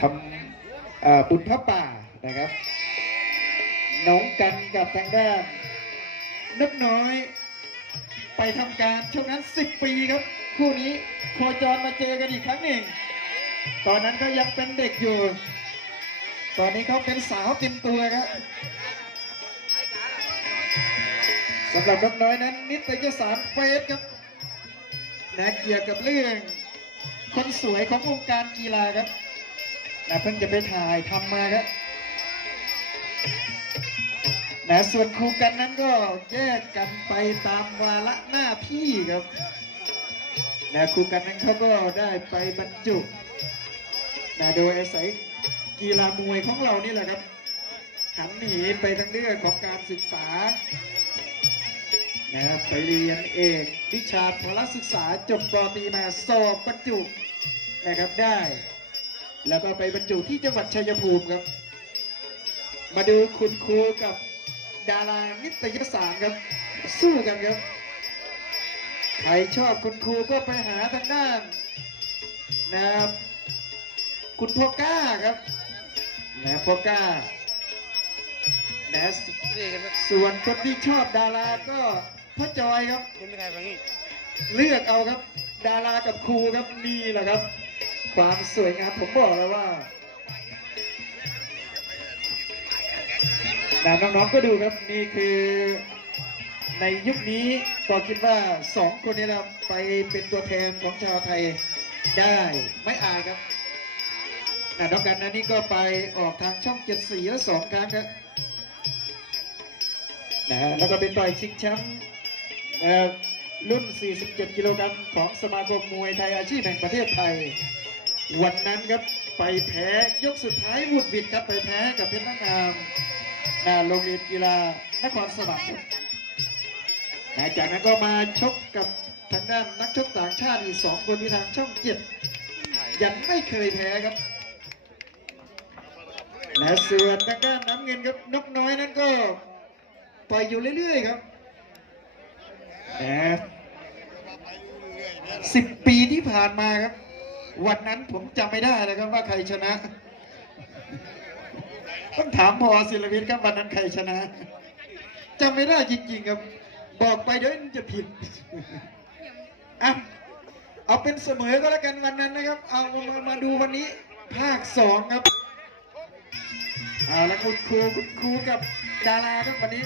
ทำเอ่อบุญพระป่านะครับ น้องกันกับทางด้านนกน้อย ไปทำการช่วงนั้น 10 ปีครับ คู่นี้โคจรมาเจอกันอีกครั้งหนึ่ง ตอนนั้นก็ยังเป็นเด็กอยู่ ตอนนี้เขาเป็นสาวเต็มตัวครับสำหรับนกน้อยนั้น นิตยสารเฟสครับนะเกี่ยวกับเรื่อง คนสวยของวงการกีฬาครับ นะเพิ่งจะไปถ่ายทำมาครับนะส่วนครูกันนั้นก็แยกกันไปตามวาระหน้าที่ครับนะครูกันนั้นเขาก็ได้ไปบรรจุนะโดยอาศัยกีฬามวยของเรานี่แหละครับหันหนีไปทางเรื่องของการศึกษานะครับไปเรียนเอกวิชาพละศึกษาจบปตรีมาสอบบรรจุนะครับได้ แล้วก็ไปบรรจุที่จังหวัดชัยภูมิครับ มาดูคุณครูกับดารานิตยสารครับ สู้กันครับ ใครชอบคุณครูก็ไปหาทางด้านนะครับคุณพ่อก้าครับนะพ่อก้านะส่วนคนที่ชอบดาราก็พ่อจอยครับคุณเป็นใครบ้างนี่เลือกเอาครับ ดารากับครูครับนี่แหละครับ ความสวยงามผมบอกเลยว่านะน้องๆก็ดูครับนี่คือในยุคนี้ก็คิดว่าสองคนนี้เราไปเป็นตัวแทนของชาวไทยได้ไม่อายครับนะน้องกันนะนี่ก็ไปออกทางช่องเจ็ดสีแล้วสองครั้งครับนะแล้วก็เป็นต่อยชิงแชมป์เอ่อรุ่น 47 กิโลกรัมของสมาคมมวยไทยอาชีพแห่งประเทศไทย วันนั้นครับไปแพ้ยกสุดท้ายบุดบิดครับไปแพ้กับเพชรนางงามนาโรงเรียนกีฬานครสวรรค์หลังจากนั้นก็มาชกกับทางด้านนักชกต่างชาติอีกสองคนที่ทางช่องเจ็ดยังไม่เคยแพ้ครับและส่วนทางด้านน้ำเงินครับนกน้อยนั้นก็ปล่อยอยู่เรื่อยๆครับนะสิบปีที่ผ่านมาครับ วันนั้นผมจำไม่ได้นะครับว่าใครชนะ ต้องถามพอศิลวิทย์ครับวันนั้นใครชนะจำไม่ได้จริงๆครับ บอกไปเดี๋ยวมันจะผิดอะเอาเป็นเสมอก็แล้วกันวันนั้นนะครับ เอามามาดูวันนี้ภาคสองครับเอาแล้วคุณครูคุณครูกับดาราครับวันนี้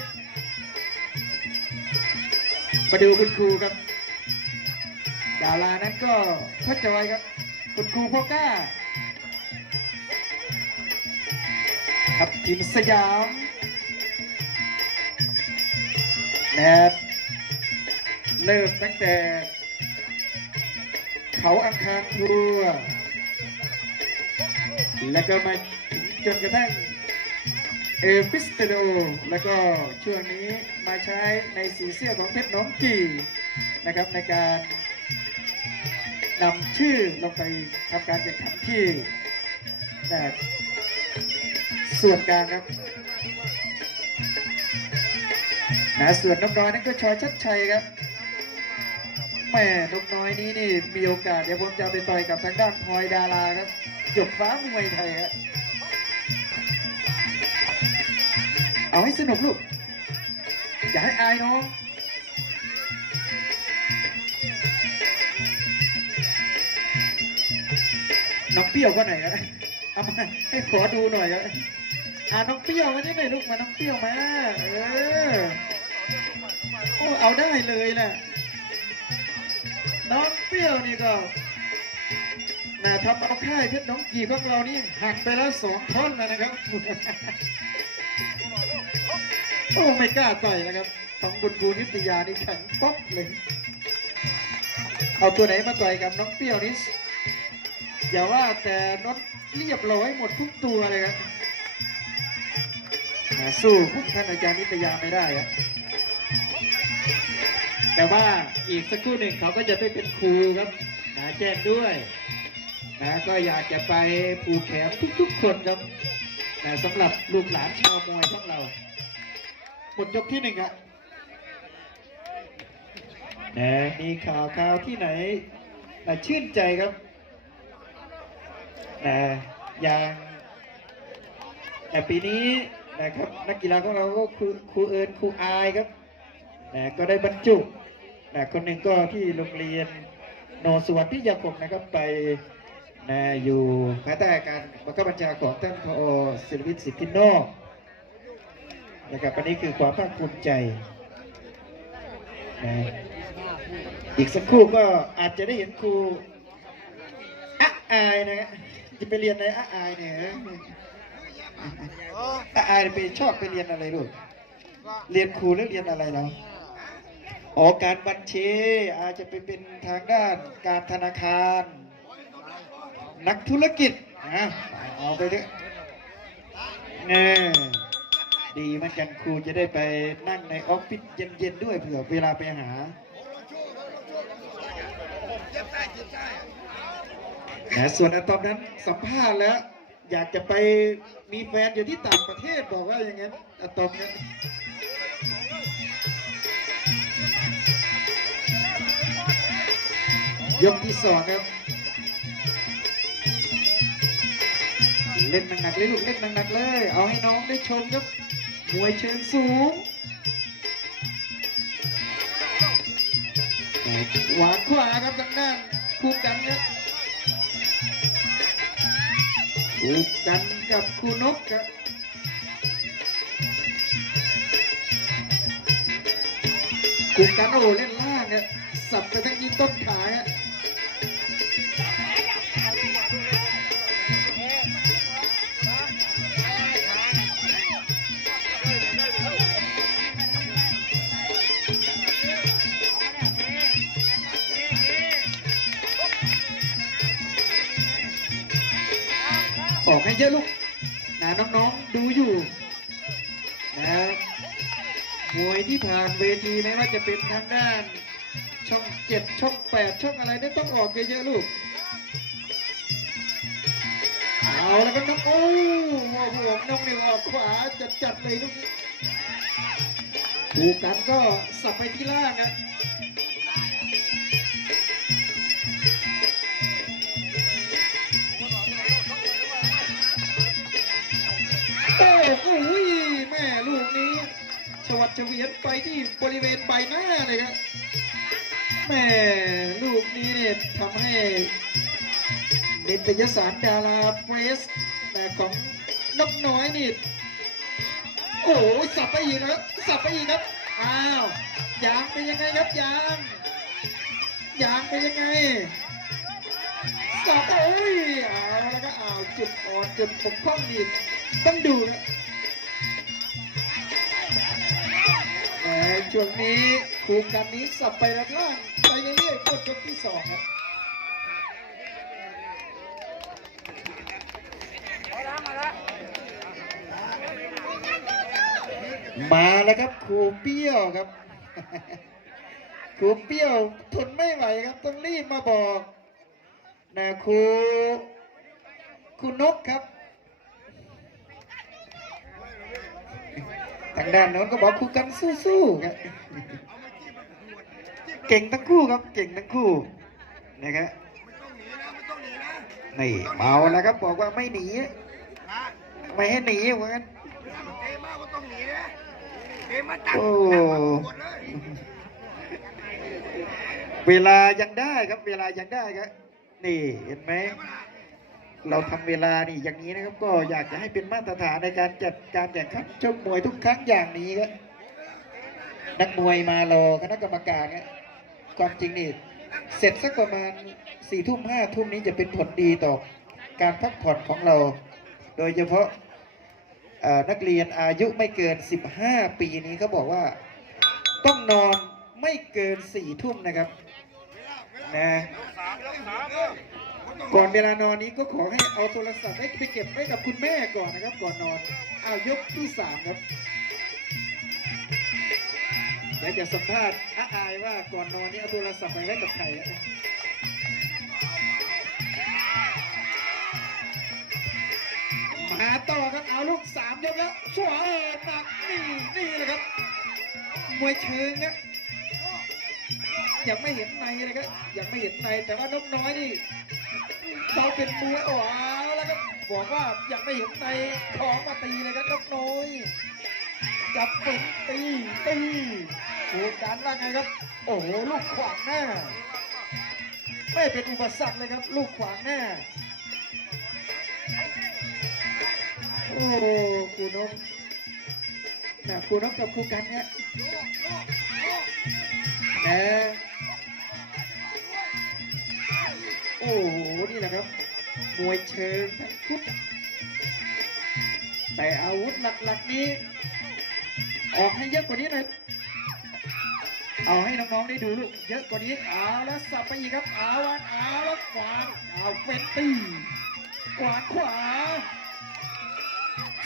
มาดูคุณครูครับ ดารานั้นก็พ่อจอยครับ คุณครูพ่อก้าครับทีมสยามแนบเริ่มตั้งแต่ เขาอังคารทัว แล้วก็มาถึงจนกระทั่งเอฟิสเตโดแล้วก็ช่วงนี้มาใช้ในสีเสื้อของเพชรน้องกีนะครับในการ นำชื่อลงไปทำการแข่งขันที่แบบส่วนกลางครับนะส่วนนกน้อยนั่นก็ชอยชัดชัยครับแม่นกน้อยนี้นี่มีโอกาสเดี๋ยวผมจะไปต่อยกับทางด้านพลอยดาราครับหยกฟ้ามวยไทยครับเอาให้สนุกลูกอย่าให้อายน้อง น้องเปรี้ยวก็ไหนนะเอามาให้ขอดูหน่อยครับอ่าน้องเปรี้ยวมาที่ไหนลูกมาน้องเปรี้ยวมาเออโอ้เอาได้เลยนะน้องเปรี้ยวนี่ก็น่าทำเอาค่ายเพชรน้องกีของเรานี่หักไปแล้วสองท่อนแล้วนะครับโอ้ไม่กล้าต่อยนะครับของบุญบูนิตยานี่แข็งป๊อกเลย เอาตัวไหนมาต่อยกับน้องเปรี้ยวนี่ อย่าว่าแต่น็อตเรียบร้อยหมดทุกตัวเลยครับสู้พวกท่านอาจารย์นิตยาไม่ได้ครับแต่ว่าอีกสักครู่หนึ่งเขาก็จะไปเป็นครูครับนะแจ้งด้วยนะก็อยากจะไปผูกแขนทุกๆ คนครับนะสำหรับลูกหลานชาวมวยของเราหมดยกที่หนึ่งอะแหมมีข่าวข่าวที่ไหนน่าชื่นใจครับ แหมอย่างแต่ปีนี้นะครับนักกีฬาของเราก็ครูครูเอิญครูอายครับนะก็ได้บรรจุนะคนหนึ่งก็ที่โรงเรียนโนสวนพิทยาคมนะครับไปนะอยู่ภายใต้การบังคับบัญชาของท่านพอศิลวิทย์สิทธินอกนะครับอันนี้คือความภาคภูมิใจนะอีกสักครู่ก็อาจจะได้เห็นครูอะอายนะฮะ จะไปเรียนในอะอายเนี่ยฮะอะอายไปชอบไปเรียนอะไรลูกเรียนครูหรือเรียนอะไรเนาะอ๋อการบัญชีอาจจะไปเป็นทางด้านการธนาคาร นักธุรกิจนะเอาไปเถอะเนี่ยดีมือนกันครูจะได้ไปนั่งในออฟฟิศเย็นๆด้วยเผื่อเวลาไปหา นะส่วนอะตอมนั้นสัมภาษณ์แล้ว อยากจะไปมีแฟนอยู่ที่ต่างประเทศบอกว่าอย่างนั้นอะตอมนั้นยกที่สองครับ เล่นหนักๆเลยลูกเล่นหนักๆเลย เอาให้น้องได้ชมครับมวยเชิงสูงหวานขวาครับทางด้านคู่กันครับ ถูกกันกับคุณนกครับคู่กันโอ้เล่นล่างครับสับไปทั้งยีต้นขาฮะ ให้เยอะลูกนะน้องๆดูอยู่นะมวยที่ผ่านเวทีไม่ว่าจะเป็นทางด้านช่องเจ็ดช่องแปดช่องอะไรเนี่ต้องออกเยอะๆลูกเอาแล้วก็น้องโอ้หัวหัวน้องนี่ออกขวาจัดๆเลยลูกถูกกันก็สับไปที่ล่างนะ ชวัดเฉวียนไปที่บริเวณใบหน้าเลยครับแม่ลูกนี้เนี่ยทำให้เด่นตยสารดาราเพรสแต่ของนกน้อยนี่โอ้สับไปอีกนะครับสับไปอีกครับอ้าวยางเป็นยังไงครับยางยางเป็นยังไงสับโอ้ยเอาแล้วก็เอาจุดอ่อนจุดปกพ้องอีกต้องดูนะ ช่วงนี้คูกันนี้สับไปแล้วล่างไปเรื่อยๆกดยกที่สองครับมาแล้วครับครูเปี้ยวครับครูเปี้ยวทนไม่ไหวครับต้องรีบมาบอกนะครูครูนกครับ ทางด้านโน้นก็บอกครูกันสู้ๆครับเก่งทั้งคู่ครับ เก่งทั้งคู่นะครับนี่เมาแล้วครับบอกว่าไม่หนีไม่ให้หนีเหมือนกันโอ้เวลายังได้ครับ เวลายังได้ครับนี่เห็นไหม เราทำเวลานี่อย่างนี้นะครับ ก็อยากจะให้เป็นมาตรฐานในการจัดการแข่งขันชกมวยทุกครั้งอย่างนี้ครับนักมวยมารอคณะกรรมการเนี่ยความจริงนี่เสร็จสักประมาณสี่ทุ่มห้าทุ่มนี้จะเป็นผลดีต่อการพักผ่อนของเรา โดยเฉพาะนักเรียนอายุไม่เกิน 15 ปีนี้เขาบอกว่าต้องนอนไม่เกินสี่ทุ่มนะครับนะ ก่อนเวลานอนนี้ก็ขอให้เอาโทรศัพท์ไปเก็บไว้กับคุณแม่ก่อนนะครับ ก่อนนอนอายกที่สามครับ เดี๋ยวจะสัมภาษณ์อาอายว่าก่อนนอนนี้เอาโทรศัพท์ไปไว้กับใครอะมาต่อครับเอาลูกสามยกแล้วชัวร์หนักนี่นี่แหละครับมวยเชิงนะยังไม่เห็นในเลยครับยังไม่เห็นในแต่ว่านกน้อยนี่ เป็นมวยอ๋อแล้วครับอกว่ายังไม่เห็นในของมาตีเลยครับนกน้อยจับเป็นตีตีถูการว่าไงครับ โอ้โหลูกขวางหน้า ไม่เป็นอุปสรรคเลยครับ ลูกขวางหน้าโอ้ครูนกนะครูนกกับครูกันเนี่ยนะโอ้โห นี่แหละครับ มวยเชิงทั้งทุกแต่อาวุธหลักๆนี้ ออกให้เยอะกว่านี้หน่อยเอาให้น้องๆได้ดูลูกเยอะกว่านี้เอาแล้วสับไปอีกครับเอาวันเอาแล้วขวางเอาเฟนตี้ขวาขวา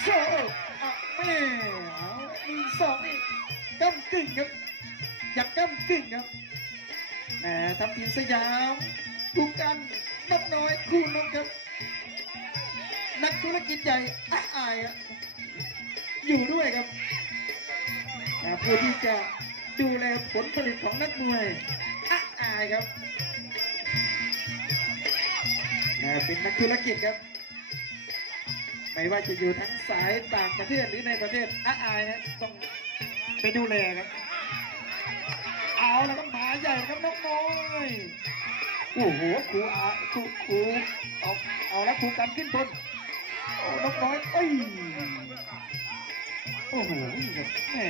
โซ่อะแม่เอามีสองนี่ก้ำกึ่งครับอยากก้ำกึ่งครับแหมทำทีมสยามดูกันนักน้อยคู่น้องครับ นักธุรกิจใหญ่อ้าอายอะอยู่ด้วยครับอ่าผู้ที่จะดูแลผลผลิตของนักมวยอ้าอายครับอ่าเป็นนักธุรกิจครับ ไม่ว่าจะอยู่ทั้งสายต่างประเทศหรือในประเทศอ้าอายนะต้องไปดูแลครับ เอาแล้วก็หมาใหญ่ครับน้องน้อยโอ้โหครูอาครูครูเอาเอาแล้วครูกันขึ้นบน โอ้นกน้อยเอ้ยโอ้โหแบบแหม่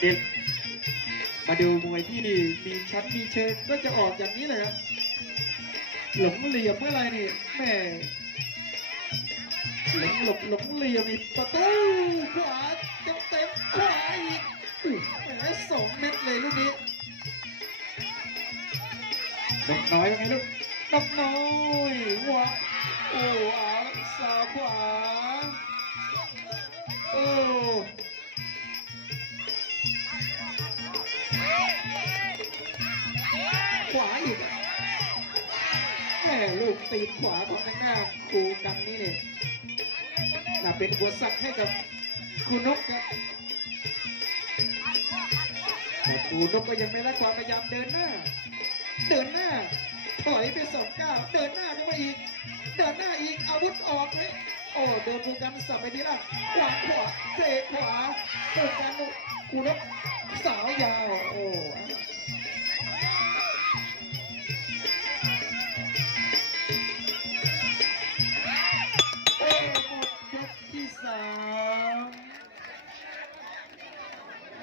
เด็ดมาดูมวยที่มีชั้นมีเชิงก็จะออกอย่างนี้เลยครับหลงเหลี่ยมเมื่อไหรนี่แหม่หลงหลบหลงเหลี่ยมอีกประตูขวาเต็มเต็มๆขวาอีกอู้แหมสองเม็ดเลยลูกนี้นกน้อยเป็นไงลูกนกน้อยหัวโอ้เอา สาวขวา โอ้ขวาอีกอะแม่ลูกตีนขวาของทางหน้าครูกันนี่เนี่ยน่าเป็นหัวสักให้กับครูนกครับแต่ครูนกก็ยังไม่ละความพยายามเดินหน้า เดินหน้าถอยไปสองก้าวเดินหน้าขึ้นมาอีก เดินหน้าอีกอาวุธออกเลยโอ้โดนภูกันสับไปทีละขวาขวาเตะขวาภูกันกูนกสาวยาวโอ้โหมดยกที่สาม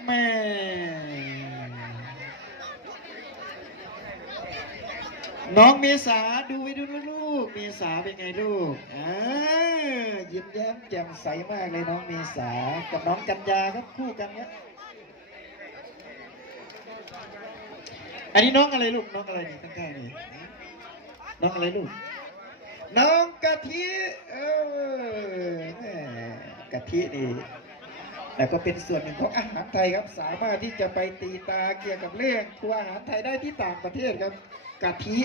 แม่น้องเมษาดูไปดูลู เมษาเป็นไงลูกอ่ายิ้มแย้มแจ่มใสมากเลยน้องเมษา กับน้องกัญญาครับคู่กันเนี้ยอันนี้น้องอะไรลูกน้องอะไรนี่ข้างๆนี่น้องอะไรลูก น้องกะทิเออกะทินี่แล้วก็เป็นส่วนหนึ่งของอาหารไทยครับ สามารถที่จะไปตีตาเกี่ยวกับเรื่องครัวอาหารไทยได้ที่ต่างประเทศครับกะทิ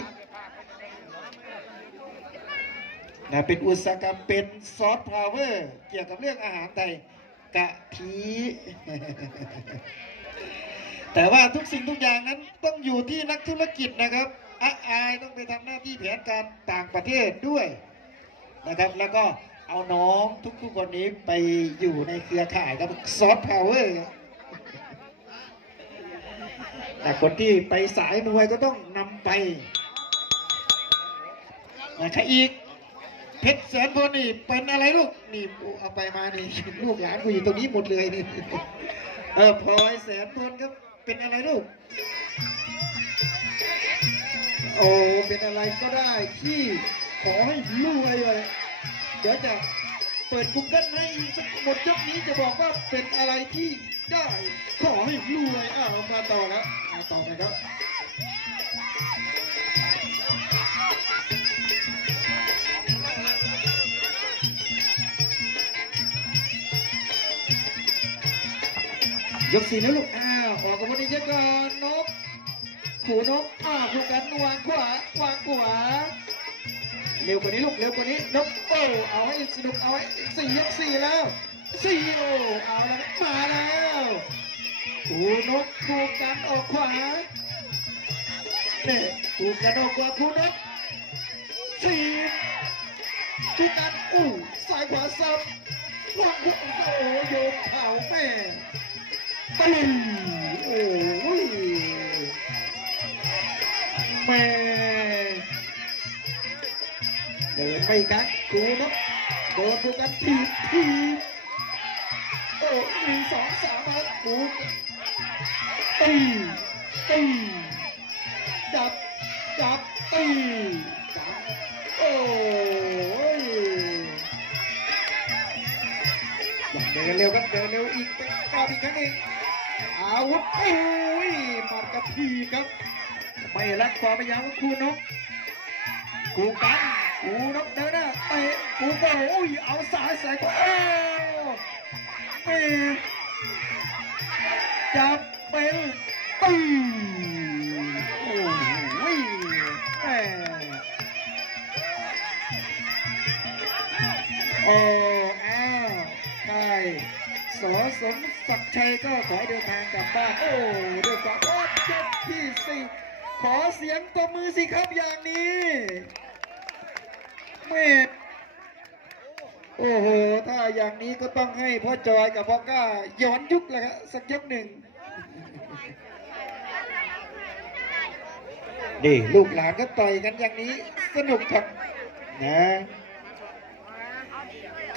นะเป็นอุตสาหกรรมเป็นซอฟต์พาวเวอร์เกี่ยวกับเรื่องอาหารไทยกะทิแต่ว่าทุกสิ่งทุกอย่างนั้นต้องอยู่ที่นักธุรกิจนะครับอาอายต้องไปทำหน้าที่แผนการต่างประเทศด้วยนะครับ แล้วก็เอาน้องทุกๆคนนี้ไปอยู่ในเครือข่ายกับซอฟต์พาวเวอร์แต่คนที่ไปสายมวยก็ต้องนำไปนะครอีก เพชรแสนพลนี่เป็นอะไรลูกนี่เอาไปมานี่ลูกหลานกูอยู่ตรงนี้หมดเลยนี่เออพลอยแสนพลครับเป็นอะไรลูกโอ้เป็นอะไรก็ได้ที่ขอให้รวยเลยเดี๋ยวจะเปิด Google ให้สักหมดยกนี้จะบอกว่าเป็นอะไรที่ได้ขอให้รวยอ้ามาต่อแล้วมาต่อไปครับ ยกสี่แล้วลูก อ้าวออกกับวันนี้เยอะก่อนนกขู่นกอ้าวคู่กันวางขวาวางขวา เร็วกว่านี้ลูก เร็วกว่านี้ นกโอ้เอาให้สนุก เอาให้สี่ยกสี่แล้วสี่โอ้เอาแล้วมาแล้วขู่นกคู่กันออกขวาเนี่ยคู่กันออกขวาคู่นกสี่ทุกการอู้สายขวาซับวางหัวโอ้โยกเข่าแม่ ตึ้งโอ้ยแม่เดินไม่กันกูนกโดนทุกการทีทีโอ้หนึ่งสองสามครับกูตีตีจับจับตีจับโอ้ เดินเร็วครับเดินเร็วอีกก้าวอีกครั้งหนึ่งอาวุธโอ้ยหมัดกระพีครับไม่รักความพยายามของครูนกกูกันกูนกเดินหน้าเตะกูโอุ้ยเอาสายใส่กูโอ้เอ้จับเป็นตี สมศักดิ์ชัยก็ขอเดินทางกลับบ้านโอ้ด้วยความโอ้ยกที่สี่ขอเสียงตบมือสิครับอย่างนี้เมธโอ้โห ถ้าอย่างนี้ก็ต้องให้พ่อจอยกับพ่อก้าย้อนยุคเลยครับสักยกหนึ่งนี่ลูกหลานก็ต่อยกันอย่างนี้สนุกครับนะ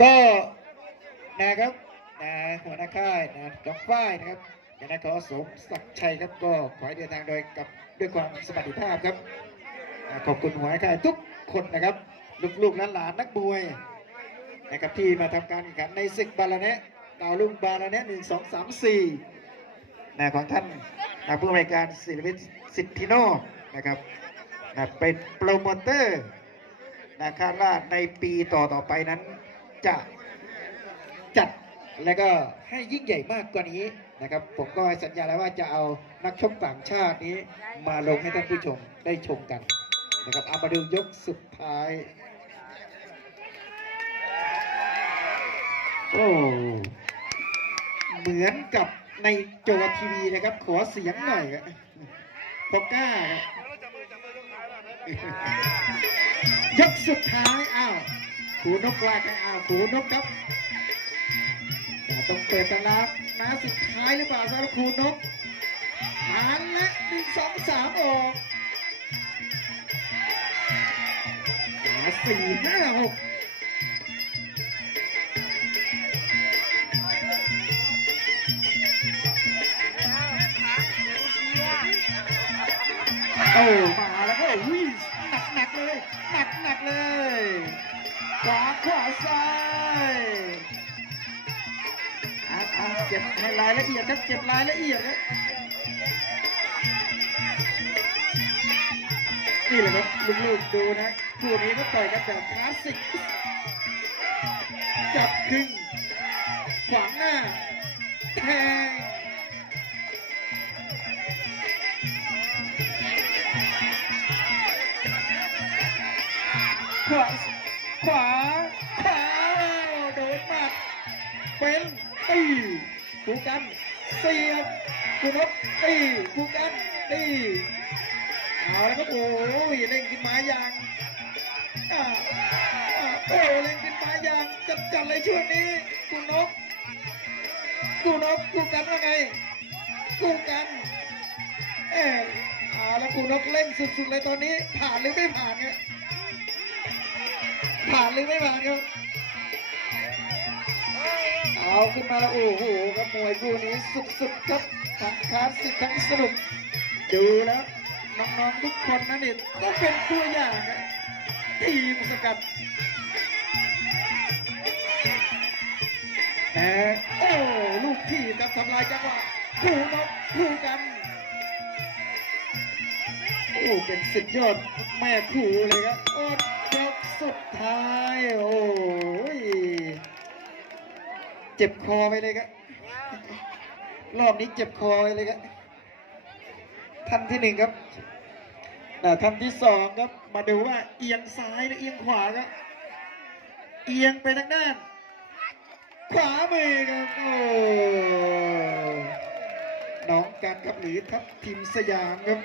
ก็นะครับ นะหัวหน้าค่ายนะกับฝ้ายนะครับนะขอสมศักดิ์ชัยครับก็ขอให้เดินทางโดยกับด้วยความสวัสดิภาพครับขอบคุณหัวหน้าค่ายทุกคนนะครับลูกๆและหลานนักมวยนะครับที่มาทำการแข่งขันในศึกบาลาเนะดาวลุ่งบาลาเนะหนึ่งสองสามสี่นะของท่านนะผู้อำนวยการศิลวิทย์สิทธิโนนะครับนะเป็นโปรโมเตอร์นะคาดว่าในปีต่อต่อไปนั้นจะจัด และก็ให้ยิ่งใหญ่มากกว่านี้นะครับ ผมก็สัญญาแล้วว่าจะเอานักชกต่างชาตินี้มาลงให้ท่านผู้ชมได้ชมกันนะครับเอามาดูยกสุดท้าย โอ้เหมือนกับในจอทีวีนะครับ ขอเสียงหน่อยครับพอกล้าครับยกสุดท้ายอ้าวขูนกว่ากันอ้าวขูนกครับ ต่ต้องเปิดตลาดนะสุดท้ายหรือเปล่าสำหรับขูนกหันและหนึ่งสองสามออกหาสี่ห้าหกโอ้มาแล้วก็วิ่งหนักหนักๆเลย หนักหนักๆเลยขวาขวาซ้าย เก็บรายละเอียดครับเก็บรายละเอียดครับนี่แหละครับลูกๆดูนะคู่นี้ก็ต่อยกันแบบคลาสสิกจับครึ่งขวางหน้าแทงขวาข เสียบกูนกตีกูกันตีเอาแล้วครับโอ้ยเล่นขึ้นมาอย่างอ่าอ่าโอ้เล่นขึ้นมาอย่างจัดจัดเลยช่วงนี้กูนกกูนกกูกันว่าไงกูกันเออเอาแล้วกูนกเล่นสุดๆเลยตอนนี้ ผ่านหรือไม่ผ่านเนี่ยผ่านหรือไม่ผ่านครับ เอาขึ้นมาแล้วโอ้โหครับมวยคู่นี้สุดๆครับทั้งคลาสสิกทั้งสนุกดูแล้วน้องๆทุกคนนั่นเองก็เป็นตัวอย่างนะทีมสกัดแต่โอ้ลูกที่ครับทำลายจังหวะคู่นกคู่กันโอ้เป็นสุดยอดแม่คู่เลยครับอ้ยกสุดท้ายโอ้ เจ็บคอไปเลยครับ รอบนี้เจ็บคอไปเลยครับท่านที่หนึ่งครับท่านที่สองครับ มาดูว่าเอียงซ้ายหรือเอียงขวาครับ เอียงไปทางด้าน ขวามือครับโอ้น้องการครับหรือทัพทีมสยามครับ